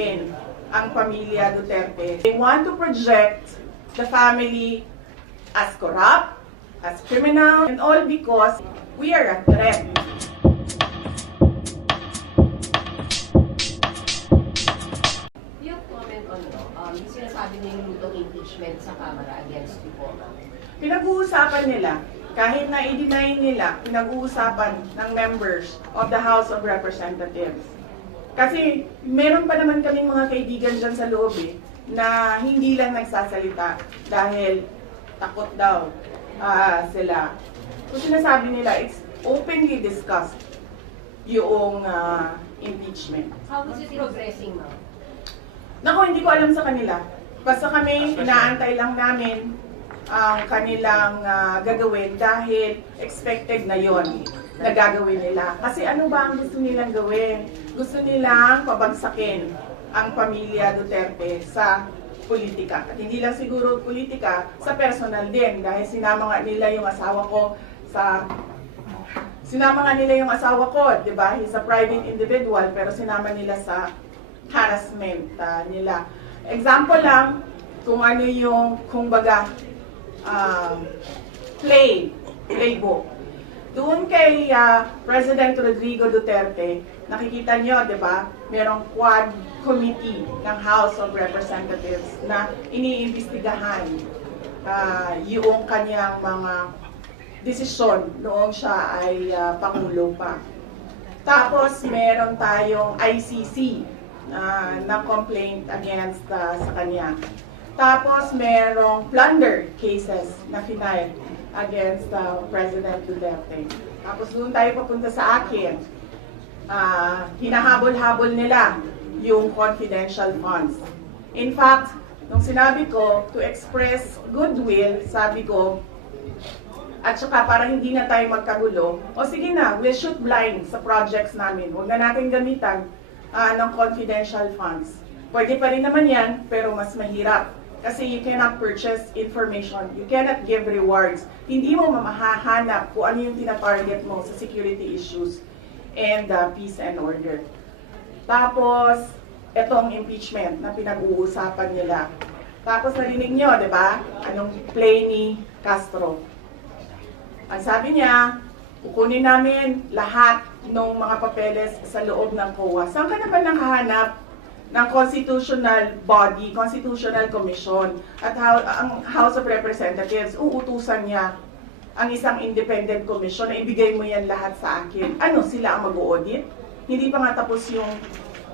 sakin ang pamilya Duterte. They want to project the family as corrupt, as criminal, and all because we are a threat. Yung comment on, yung sinasabi niyo yung lutong impeachment sa Kamara against you po. Pinag-uusapan nila, kahit na i-deny nila, pinag-uusapan ng members of the House of Representatives. Kasi meron pa naman kaming mga kaibigan dyan sa loob na hindi lang nagsasalita dahil takot daw sila. So sinasabi nila, it's openly discussed yung impeachment. How is it progressing now? Naku, hindi ko alam sa kanila. Basta kami, inaantay lang namin ang kanilang gagawin dahil expected na yon na gagawin nila. Kasi ano ba ang gusto nilang gawin? Gusto nilang pabagsakin ang pamilya Duterte sa politika. At hindi lang siguro politika, sa personal din. Dahil sinama nga nila yung asawa ko di ba? He's a private individual, pero sinama nila sa harassment nila. Example lang, kung ano yung, playbook. Doon kay President Rodrigo Duterte, nakikita nyo, di ba, merong quad committee ng House of Representatives na iniimbestigahan yung kanyang mga desisyon noong siya ay Pangulo pa. Tapos, meron tayong ICC na complaint against sa kanya. Tapos, merong plunder cases na final against President Duterte. Tapos doon tayo papunta sa akin. Hinahabol-habol nila yung confidential funds. In fact, nung sinabi ko to express goodwill, sabi ko, at saka para hindi na tayo magkagulo, o sige na, we'll shoot blind sa projects namin. Huwag na natin gamitan ng confidential funds. Pwede pa rin naman yan, pero mas mahirap. Kasi you cannot purchase information, you cannot give rewards. Hindi mo mamahahanap kung ano yung tinatarget mo sa security issues and peace and order. Tapos, etong impeachment na pinag-uusapan nila. Tapos narinig nyo, di ba? Anong play ni Castro? Ang sabi niya, kukunin namin lahat ng mga papeles sa loob ng COA. Saan ka naman nakahanap ng constitutional body, constitutional commission, at ang House of Representatives, uutusan niya ang isang independent commission na ibigay mo yan lahat sa akin. Ano, sila ang mag-audit? Hindi pa nga tapos yung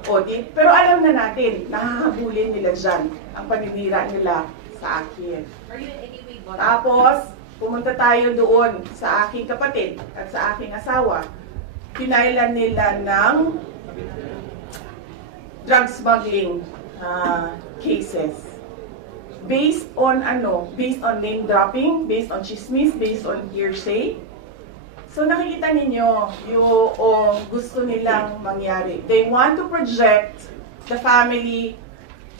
audit, pero alam na natin, nahahabulin nila dyan ang paninira nila sa akin. Tapos, pumunta tayo doon sa aking kapatid at sa aking asawa. Pinailan nila ng drug smuggling cases. Based on Based on name dropping, based on chismis, based on hearsay. So nakikita ninyo yung gusto nilang mangyari. They want to project the family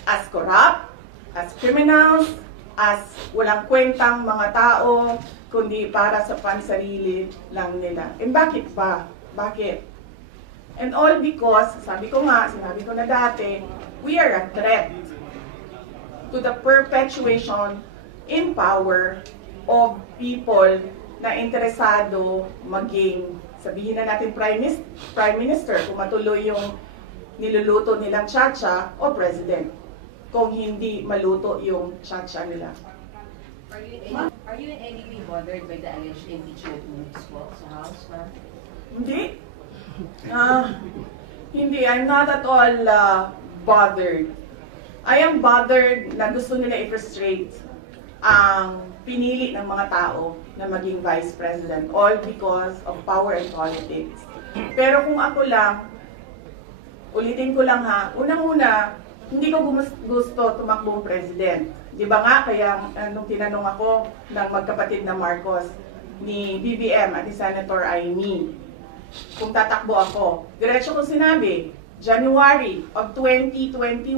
as corrupt, as criminals, as walang kwentang mga tao, kundi para sa pansarili lang nila. And bakit ba? Bakit? And all because, sinabi ko na dati, we are a threat to the perpetuation in power of people na interesado maging, sabihin na natin Prime Minister, kung matuloy yung niluluto nilang chacha o President, kung hindi maluto yung chacha nila. Are you in any way bothered by the alleged impeachment moves po sa House, ma'am? Hindi. Hindi, I'm not at all bothered. I am bothered na gusto nila i-frustrate ang pinili ng mga tao na maging Vice President, all because of power and politics. Pero kung ako lang, ulitin ko lang unang-una, hindi ko gusto tumakbong President. Di ba nga, kaya nung tinanong ako ng magkapatid na Marcos, ni BBM at ni Senator Aimee, kung tatakbo ako, diretso ko sinabi, January of 2021,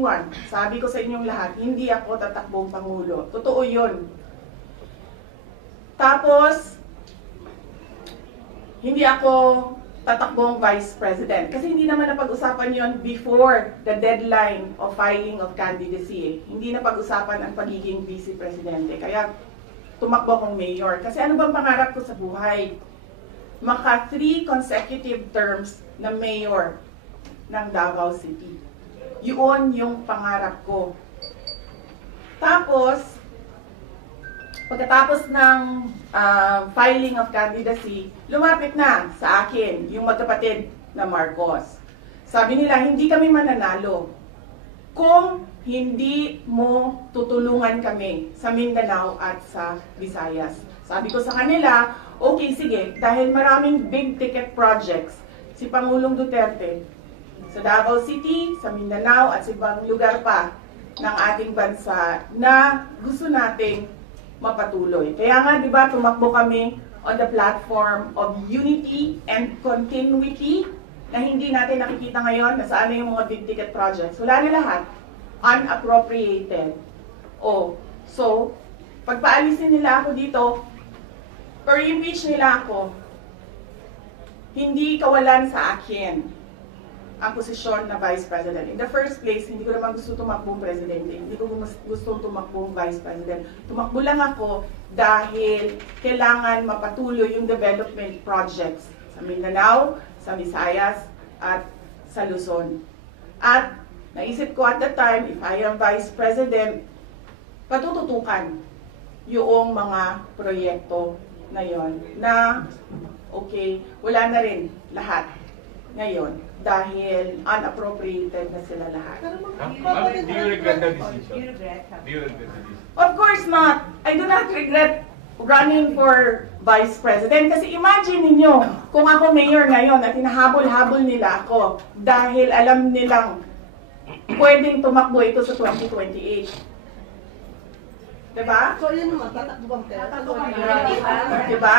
sabi ko sa inyong lahat, hindi ako tatakbong Pangulo. Totoo yun. Tapos, hindi ako tatakbong Vice President. Kasi hindi naman napag-usapan yon before the deadline of filing of candidacy. Hindi napag-usapan ang pagiging Vice Presidente. Kaya tumakbo akong mayor. Kasi ano bang pangarap ko sa buhay? Maka 3 consecutive terms na mayor ng Davao City. Yun yung pangarap ko. Tapos, pagkatapos ng filing of candidacy, lumapit na sa akin yung magkapatid na Marcos. Sabi nila, hindi kami mananalo kung hindi mo tutulungan kami sa Mindanao at sa Visayas. Sabi ko sa kanila, okay, sige, dahil maraming big ticket projects si Pangulong Duterte sa Davao City, sa Mindanao at sa ibang lugar pa ng ating bansa na gusto nating mapatuloy. Kaya nga, di ba, tumakbo kami on the platform of unity and continuity na hindi natin nakikita ngayon na saan na yung mga big ticket projects. Wala na lahat. Unappropriated. So, pagpaalisin nila ako dito, or impeach nila ako, hindi kawalan sa akin ang posisyon na Vice President. In the first place, hindi ko naman gusto tumakbong Presidente. Hindi ko gusto tumakbong Vice President. Tumakbo lang ako dahil kailangan mapatuloy yung development projects sa Mindanao, sa Visayas, at sa Luzon. At naisip ko at the time, if I am Vice President, patututukan yung mga proyekto na yon na okay, wala na rin lahat ngayon dahil unappropriated na sila lahat. Do you regret the decision? Do you regret the decision? Of course not. I do not regret running for Vice President kasi imagine ninyo kung ako mayor ngayon at hinahabol-habol nila ako dahil alam nilang pwedeng tumakbo ito sa 2028. Diba? So, yun naman, tatakbo bang Diba?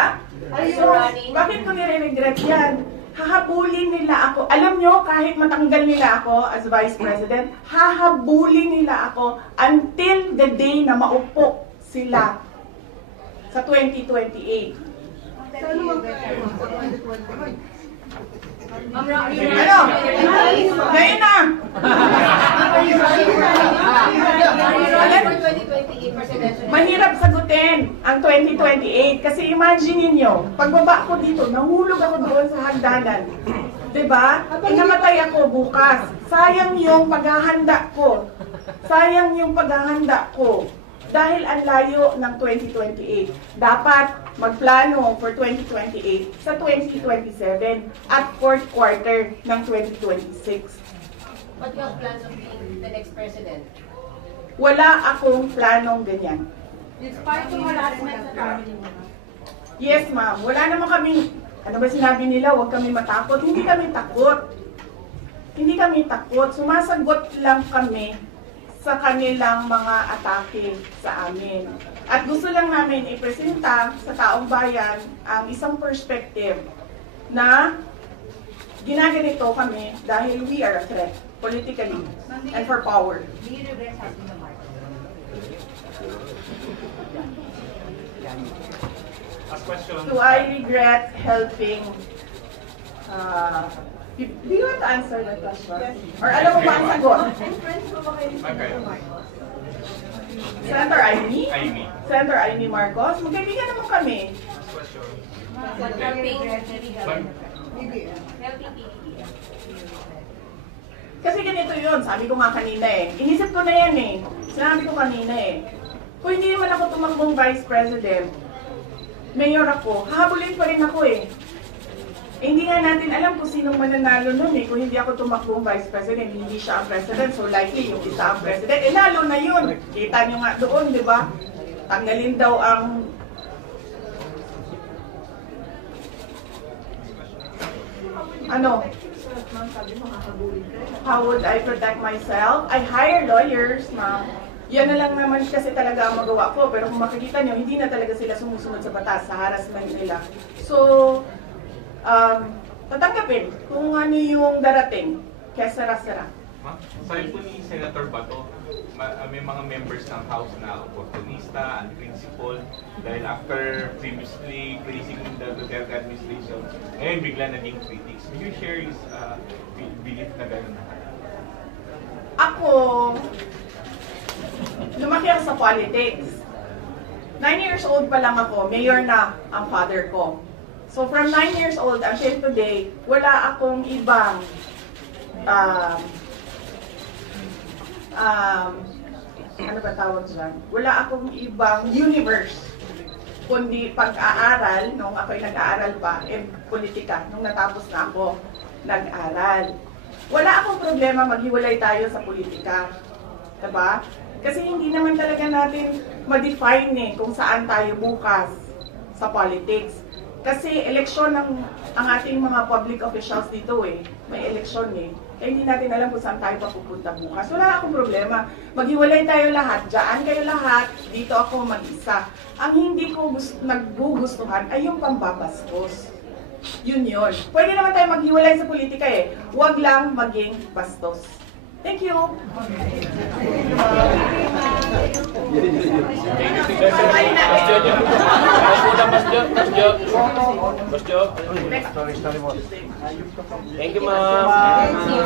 So, bakit ko nire-regret yan? Hahabulin nila ako. Alam nyo, kahit matanggal nila ako as Vice President, hahabulin nila ako until the day na maupo sila sa 2028. So, ano mang Ano? Ngayon na! Mahirap sagutin ang 2028 kasi imagine niyo, pagbaba ko dito, nahulog ako doon sa hagdanan. Diba? E namatay ako bukas. Sayang yung paghahanda ko. Sayang yung paghahanda ko. Dahil ang layo ng 2028. Dapat magplano for 2028 sa 2027 at fourth quarter ng 2026. What you have plans of being the next president? Wala akong planong ganyan. Despite yung harassment sa family mo. Yes, ma'am. Wala naman kami, ano ba sinabi nila, huwag kami matakot. Hindi kami takot. Hindi kami takot. Sumasagot lang kami sa kanilang mga atake sa amin. At gusto lang namin ipresenta sa taong bayan ang isang perspective na ginaganito kami dahil we are a threat politically and for power. Do you regret having the mark? Last question. Do I regret helping do you want to answer that question? Yes. Or alam mo ba ang sagot? And friends mo ba kayo Okay. sa Marcos? Senator Amy? Amy. Senator Amy Marcos? Magkaibigan naman kami. Last question. Helping Kasi ganito yun, sabi ko nga kanina eh. Inisip ko na yan eh. Sinabi ko kanina eh. Kung hindi naman ako tumakbong Vice President, mayor ako, hahabulin pa rin ako eh. Hindi nga natin alam kung sinong mananalo nun eh. Kung hindi ako tumakbong Vice President, hindi siya ang President, so likely yung isa ang President. Eh lalo na yun. Kita nyo nga doon, di ba? Tanggalin daw ang... Ano? How would I protect myself? I hire lawyers, ma'am. Yan na lang naman kasi talaga ang magawa ko. Pero kung makikita nyo, hindi na talaga sila sumusunod sa batas, sa harassment nila. So, tatanggapin kung ano yung darating. Kaya sara-sara. Sabi po ni Senator Bato, may mga members ng House na opportunista, unprincipled, dahil after previously praising the Duterte administration, ngayon bigla naging critics. Will you share his belief na gano'n na? Ako, lumaki ako sa politics. 9 years old pa lang ako, mayor na ang father ko. So from 9 years old until today, wala akong ibang ano ba tawag dyan? Wala akong ibang universe kundi pag-aaral, nung ako'y nag-aaral pa, politika, nung natapos na ako nag-aral. Wala akong problema maghiwalay tayo sa politika. Diba? Kasi hindi naman talaga natin ma-define kung saan tayo bukas sa politics. Kasi eleksyon ang ating mga public officials dito May eleksyon Kaya hindi natin alam kung saan tayo papupunta bukas. Wala akong problema. Maghiwalay tayo lahat. Diyan kayo lahat. Dito ako mag-isa. Ang hindi ko naggugustuhan ay yung pambabastos. Yun. Pwede naman tayo maghiwalay sa politika Huwag lang maging bastos. Thank you. Thank you, ma'am.